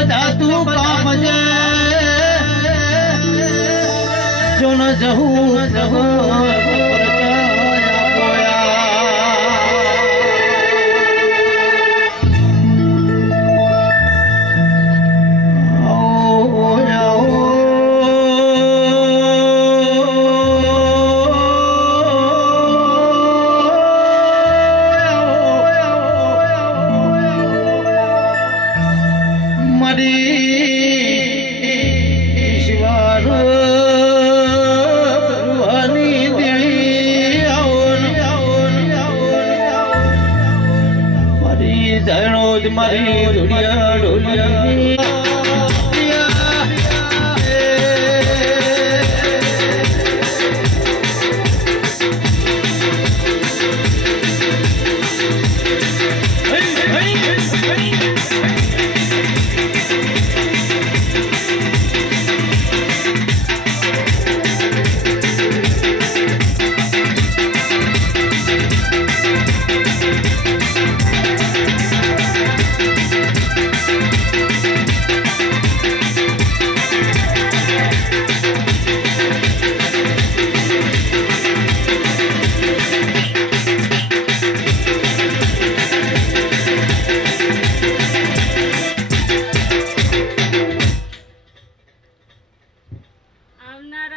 બધા તું કામજે જો ન જહું મારી ઢોલિયા ઢોલિયા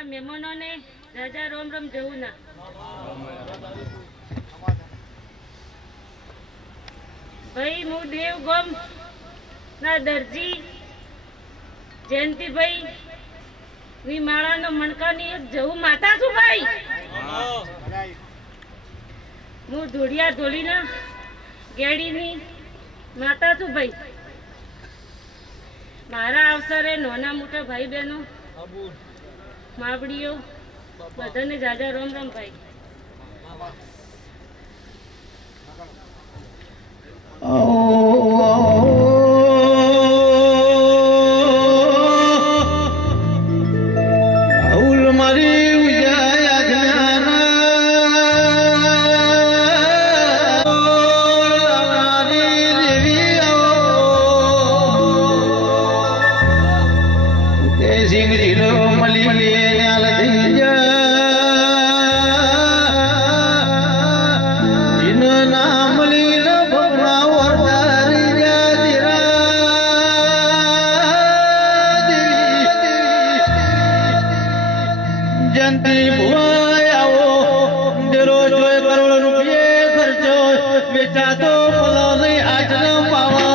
મહેમાનોને રાજા રોમ રોમ જવું ના ભાઈ હું દેવગમ ના દરજી જયંતિભાઈ ની માળાનો મણકાની એક જવું માતા છું ભાઈ હું ધોળિયા ધોળીના ગેડીની માતા છું ભાઈ મારા અવસરે નાના મોટા ભાઈ બહેનો માવડીઓ બધાને જાજા રોમ રોમ ભાઈ જંતી ભુવાય આવો દેરો જોય કરોડ રૂપિયે ખર્ચો વેચાતો પલો નહીં આજનો પાવા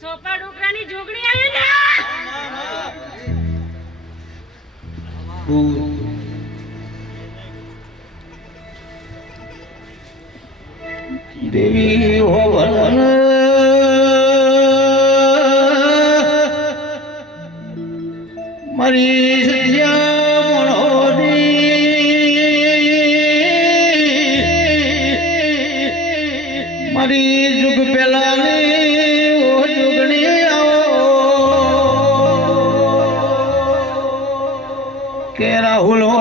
સોપા ડોકરાની જોગણી આવી ને દેવી હોવન મારી સત્યા મારી જુગ પેલા કે રાહુલ હો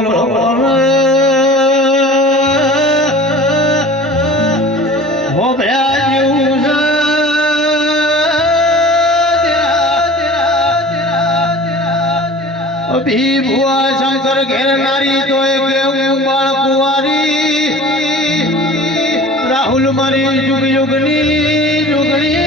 ભયા જેવું અભી ભુવા શંકર ઘેર નારી તો કેવું બાળ કુંવારી રાહુલ મારી યુગ યુગની યુગની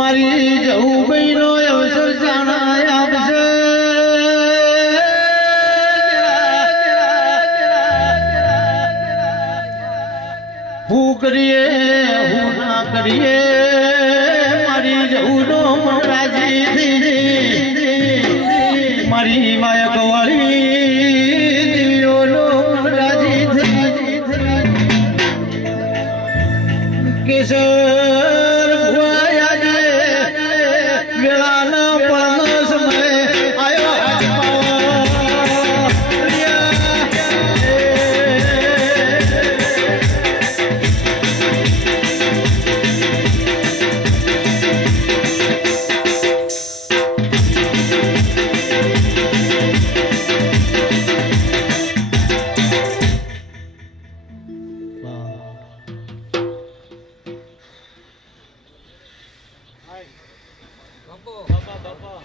મારી જવું બહેનો અવસર જાણાય આપશે હું કરીએ હું ના કરીએ મારી જવું નો મન રાજી થઈ મારી માયા કવાળી દિવ્યોનો મન રાજી થઈ કેસર ભુવાયા જે વેળાના પળનો સમય આયો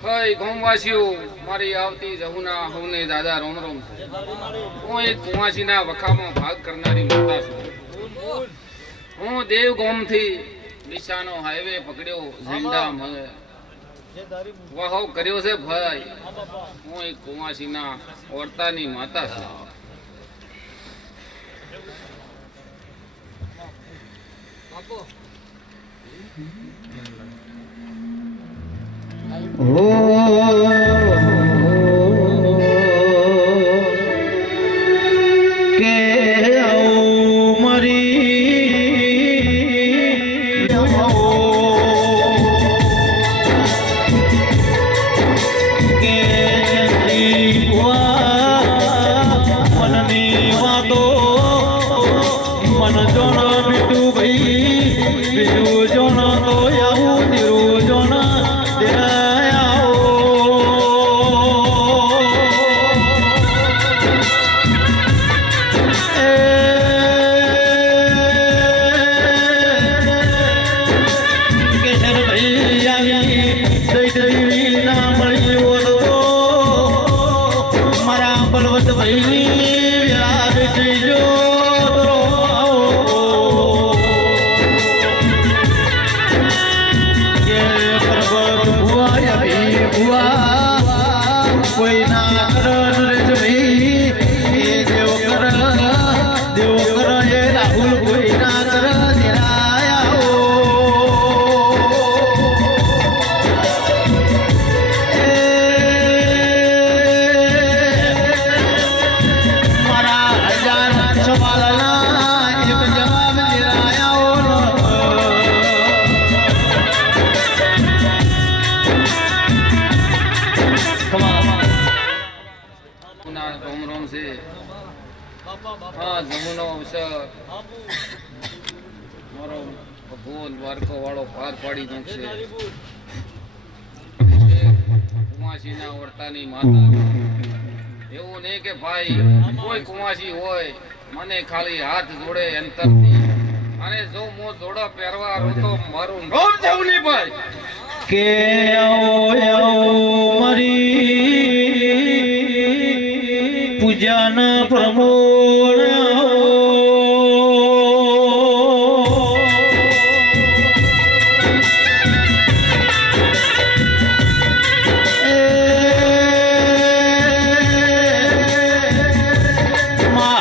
હય ગામવાસીઓ મારી આવતી જહુના હવને દાદા રોમ રોમ છે હું એક કુંવાસીના વખામાં ભાગ કરનારી માતા છું હું દેવ ગામથી દિશાનો હાઈવે પકડ્યો ઝંડા વાહો કર્યો છે ભાઈ હું એક કુંવાસીના ઓરતાની માતા છું કે આવો મારી કે ચંદી મનની વાતો મન જોણ બીટું ભાઈ બીજું જોણ તો આવું તેરું જોણ બલવત ભાઈ યાદ થઈજો કે પરબત ભુવા ભી ભુવા કોઈ ના કરન રે ભાઈ એ દેવ કર એ રાહુલ કોઈ ના કર રોમ રોમ છે હા જમુનો અવસર મારો ભગવાન દ્વારકો વાળો પાર પાડી નાખશે કુંવાસીના વર્તાની માતા એવું નહીં કે ભાઈ કોઈ કુંવાસી હોય મને ખાલી હાથ જોડે અંતરથી અને જો મો જોડો પહેરવા તો મારું રોમ જવું નહીં ભાઈ કે આવો મારી પૂજાના પ્રમોણ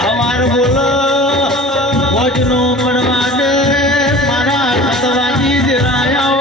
હવાર બોલ ભોજનો મળવાને મારા સતવાજી દિલાયા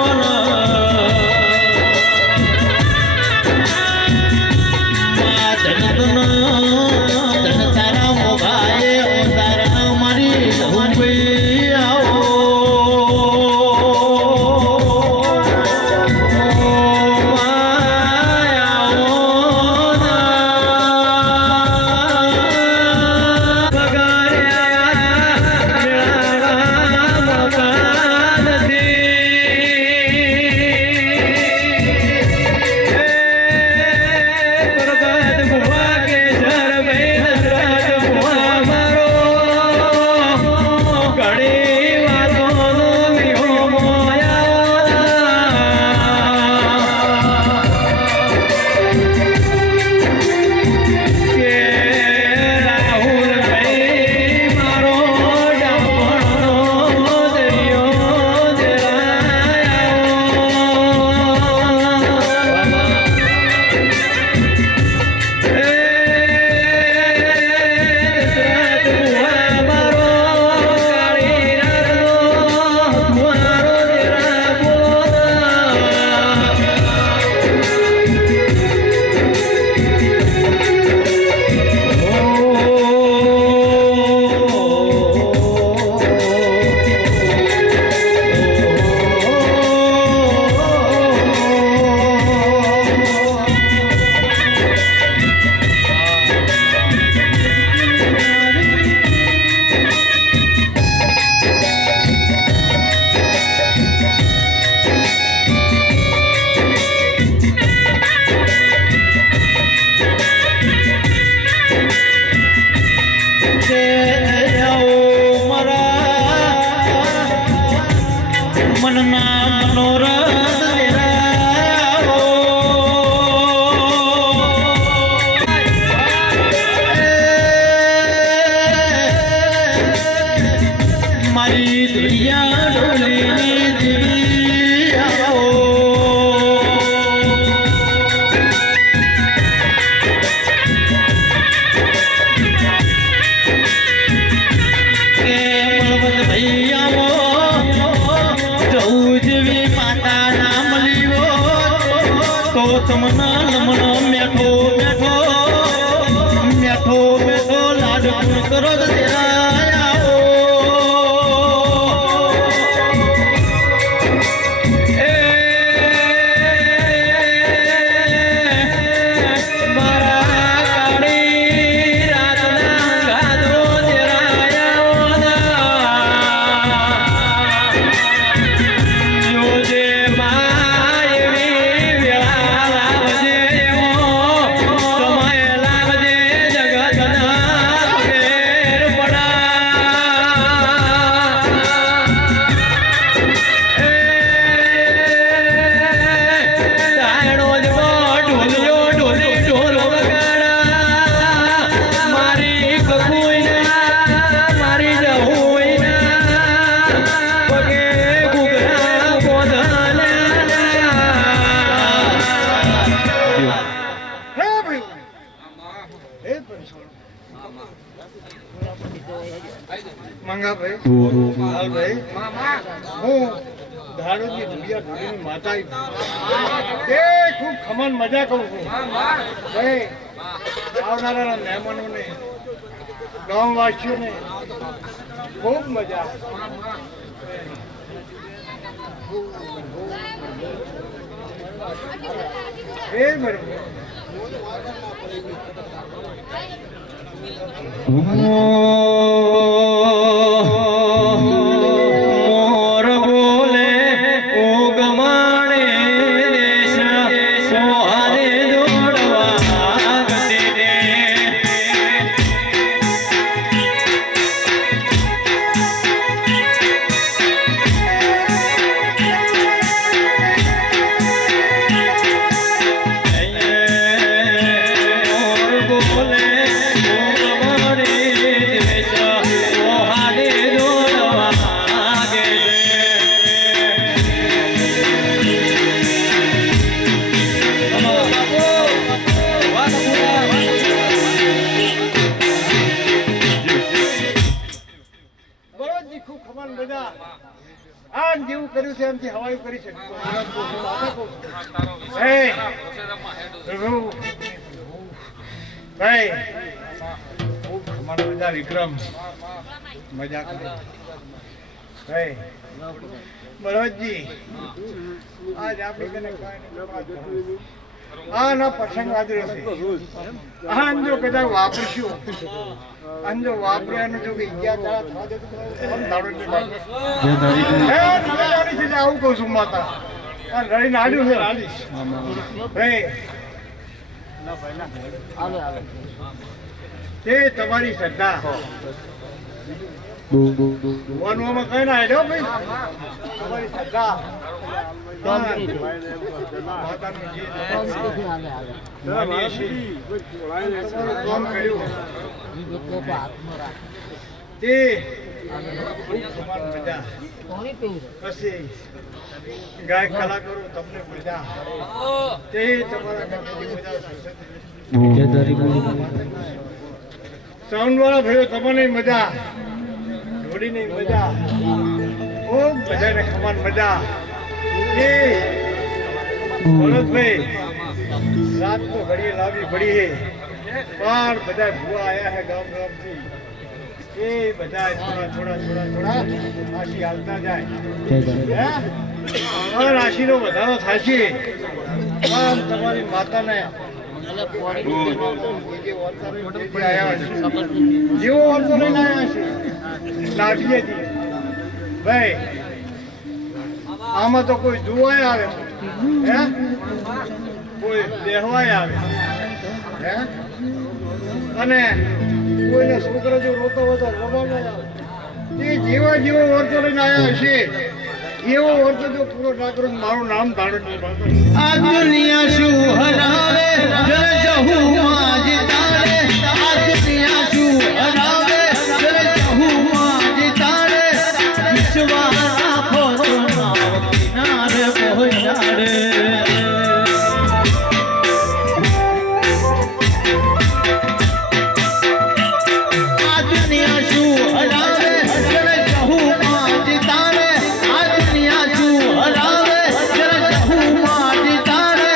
તમના લમણો મેઠો મેઠો મેઠો મેઠો લાડ કરો મંગાભાઈ હું ધારોજી દુનિયા ધોળીની માતા તે ખૂબ ખમણ મજા કરું છું ભાઈ આવનારા મહેમાનોને ગામવાસીઓને ખૂબ મજા એ બરોબર મોર બોલે ઓ ગમાણે દેશ સોહારે દોડવા ગતે મોર બોલે જેવું કર્યું છે એમથી હવાયું કરી છે ભાઈ ખૂબ ખમણ મજા વિક્રમ મજા કરે ભાઈ બળવંતજી આજ આપણે આ ના પ્રસંગ વાદળો છે આ જો કદાચ વાપરશું અને જો વાપર્યાનું જો કે ઈજા આવું કહું છું માતા રડી નાડ્યું છે રાડીશ ભાઈ તે તમારી શ્રદ્ધા ભગવાનમાં કઈ ના હેડો ભાઈ તમારી શ્રદ્ધા ગાયક કલાકારો તમને મજા તે તમારા સાઉન્ડ વાળા ભાઈઓ તમને મજા જોડીની મજા ખૂબ બધાને ખમાન મજા એ ભરતભાઈ રાત તો ઘડીએ લાવી પડી હે પણ બધા ભૂવા આયા હે ગામ ગામથી એ બધા થોડા રાશિ હાલતા જાય રાશિનો વધારો થશે પણ તમારી માતાને જેવો વર્ષો લઈને આવ્યા છે લાવીએજી ભાઈ આમાં તો કોઈ જોવાય આવે હે કોઈ દેહવાય આવે હે અને કોઈને છોકરો જો રોતો હોય તો રડવાનો આવે એ જેવો વર્ષો લઈને આવ્યા હશે એવો વર્ષો જો પૂરો ના કરું મારું નામ ધારણ નહીં આ દુનિયા શું હરાવે જય જહુ માં જીતાડે આ દુનિયા શું હરાવે જય જહુ માં જીતાડે વિશ્વાસ ફોરનાવ કિનારે પહોંચાડે આ દુનિયા શું હરાવે જય જહુ માં જીતાડે આ દુનિયા શું હરાવે જય જહુ માં જીતાડે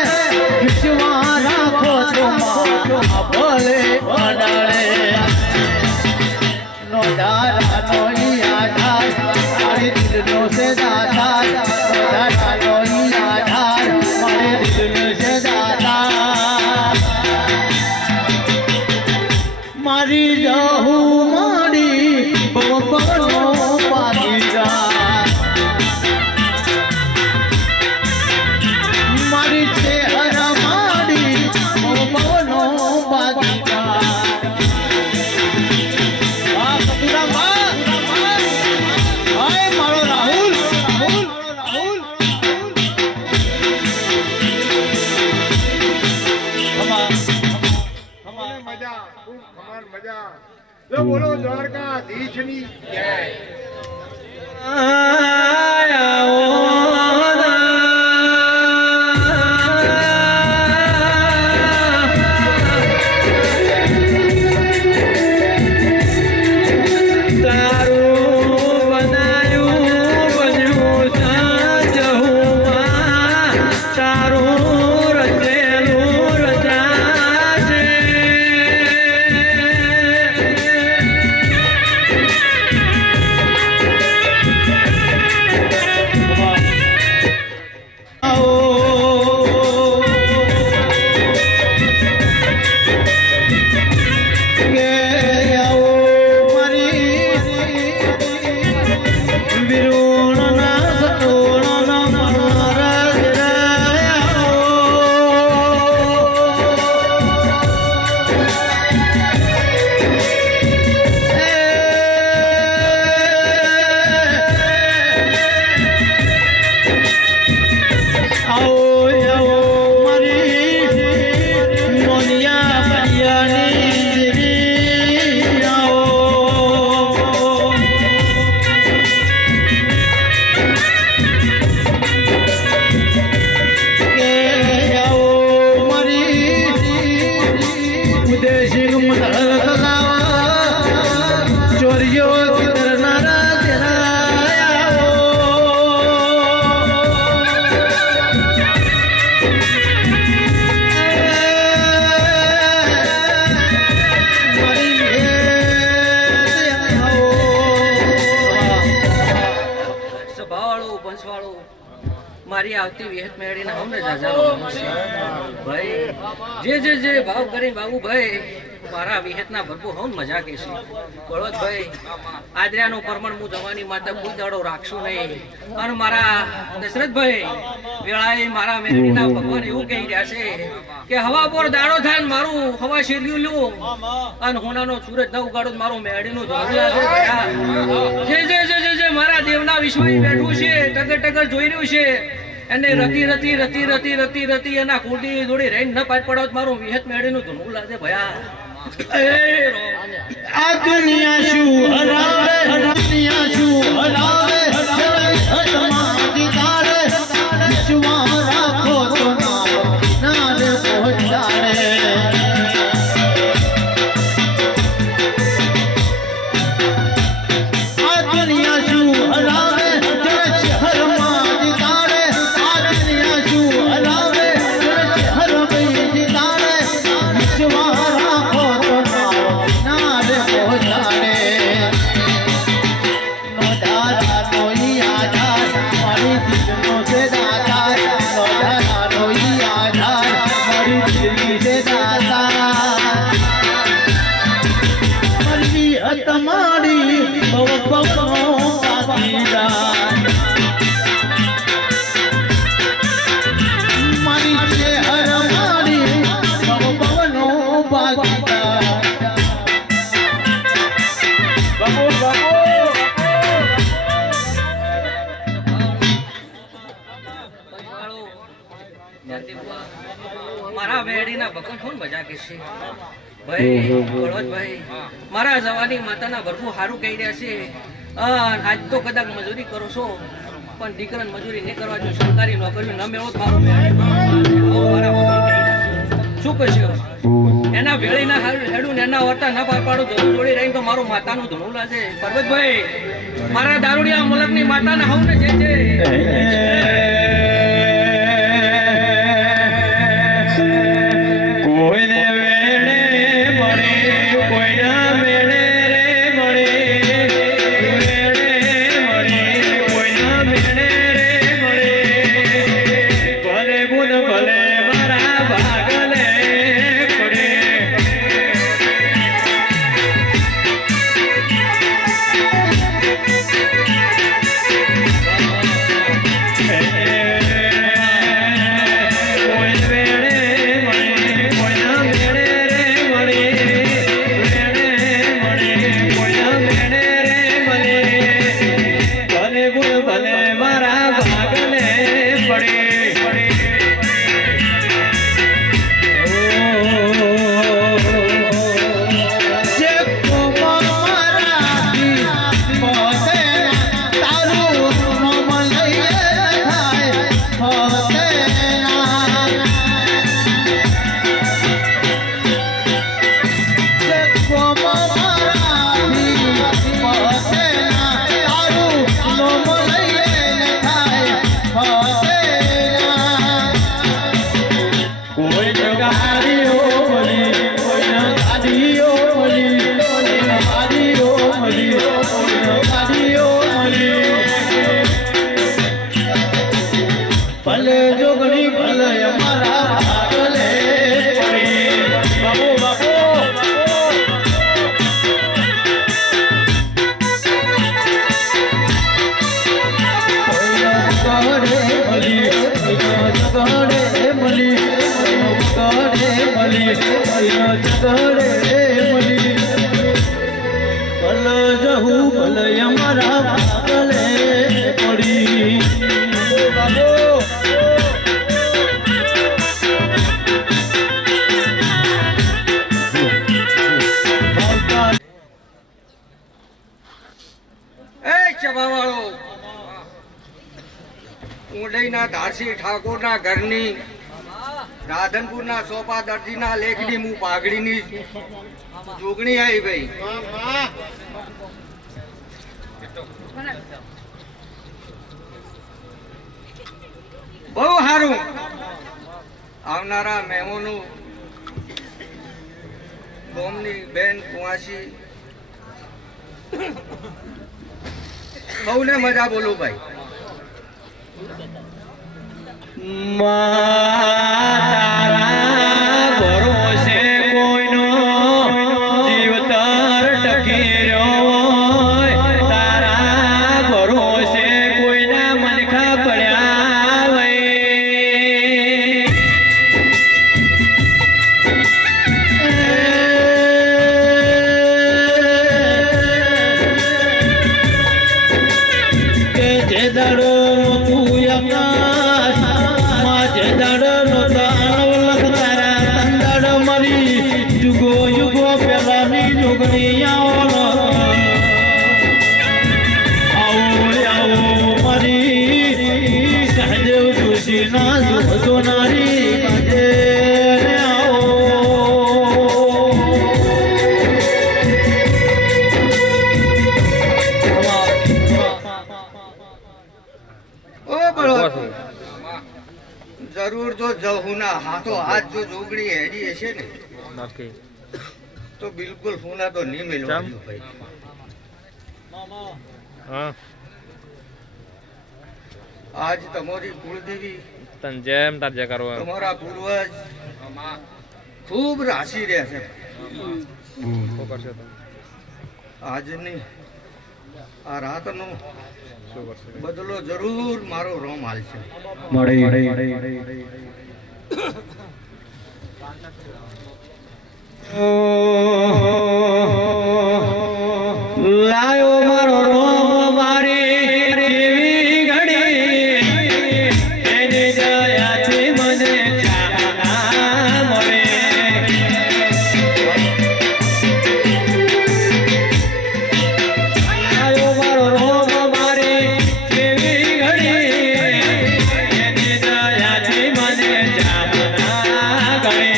જો બોલો દ્વારકાધીશની જય. મારી આવતી વિહત મેળીને અમને જાજારો ભાઈ જે ભાવ કરી બાબુભાઈ મારા વિહતના ભરપૂર હોન મજા કે છે બળવતભાઈ આદર્યાનું પરમણ હું જવાની માતા કોઈ દાડો રાખશું નહીં અને મારા દશરથભાઈ વેળાએ મારા મેળીના ભગવાન એવું કહી રહ્યા છે કે હવા પર દાડો થાય ને મારું હવા શેર્યું લ્યું અને હોનાનો સૂરજ ન ઉગાડો મારું મેળીનું ધોગલા જે મારા દેવના વિશ્વાસ બેઠું છે ટગર ટગર જોઈ રહ્યું છે એને રતી એના કુટી જોડી રહીને ન પાર પડો મારું વિહત મેળીનું ધૂનું લાગે ભયા આ દુનિયા શું હરાવે દુનિયા શું હરાવે તમારી તારે વિશ્વાસ રાખો તો નારે પહોંચાડે આ દુનિયા શું હરાવે શહેરમાં જીતાડે આ દુનિયા શું હરાવે શહેર જીતાડે વિશ્વાસ તમારી મારી છે હર મારી ભવનો ભાગીદાર મારા વેડીના ભગવાન કોણ મજા કે છે ભાઈ બળવતભાઈ મારા જવાની માતાના ભરપૂર સારું કહી રહ્યા છે આજ તો કદાચ મજૂરી કરો છો પણ દીકરાને મજૂરી નહીં કરવા જો સરકારી નોકરીઓ ન મેળવો તો મારું શું કહેશો એના વેળીના હેડું ને એના વર્તા ના પાર પાડું જરૂર જોડી રહી તો મારું માતાનું ધૂણું લાગે પરબતભાઈ મારા દારૂડિયા મુલકની માતાના હવને જે છે કોઈને વેણે મળે કોઈના વેણે રે મળે વેણે મળે કોઈના વેણે રે મળે ભલે બુન ભલે મારા ભાગલે પડે ભલે જોગણી ભલે અમારા ભાગલે પડી બાબુ બાબુ અમારા ભાગલે પડી એ ચબાવાળો ઉંડઈના ધારસી ઠાકોરના ઘરની રાધનપુરના સોપા દરજીના લેખની હું પાઘડીની જોગણી આવી ભાઈ બહુ સારું આવનારા મહેમાનો ગોમની બેન કુંવાસી બહુને મજા બોલો ભાઈ મારા ભરોસે કોઈનો જીવતર ટકી રહ્યો હોય તારા ભરોસે કોઈના મનખા પડ્યા હોય કે જે દાડો તું યુગો યુગો પેલાની જોગણી આવો આવો મારી સહદેવ જોશી ના જોતો નારી કાજે આવો ઓ બળો જરૂર જો જહુના હાથો હાથ જો જોગણી હેડી હશે ને તો બિલકુલ ફૂના તો નહીં મેળવા ભાઈ આજ તમારી કુળદેવી જેમ તાર જે કરો તમારા પૂર્વજ ખૂબ રાશિ રહેશે આજની આ રાતનો બદલો જરૂર મારો રોમ હાલશે લાયો મારો રોમ મારી કેવી ઘડી એની દયાથી મને ચાના મળે લાયો મારો રોમ મારી કેવી ઘડી એની દયાથી મને ચાના ગણે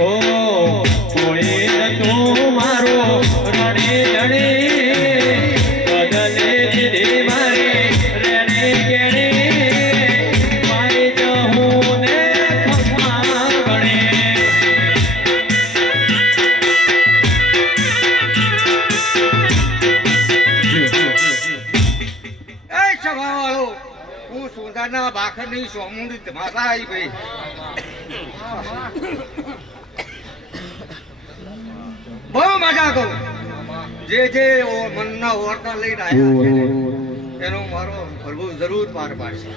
ઓ કોઈ તું મારો રણે રણે બદલે દીધી મારી રેણે કેણે મારી જહું ને ખમા ગણે એ સભાવાળો હું સોંધાના બાખરની સોમુંડી માતા આવી ભાઈ બહુ મજા કરું જે જે મનના ઓરતા લઈને આવ્યા છે એનો મારો પ્રભુ જરૂર પાર પાડશે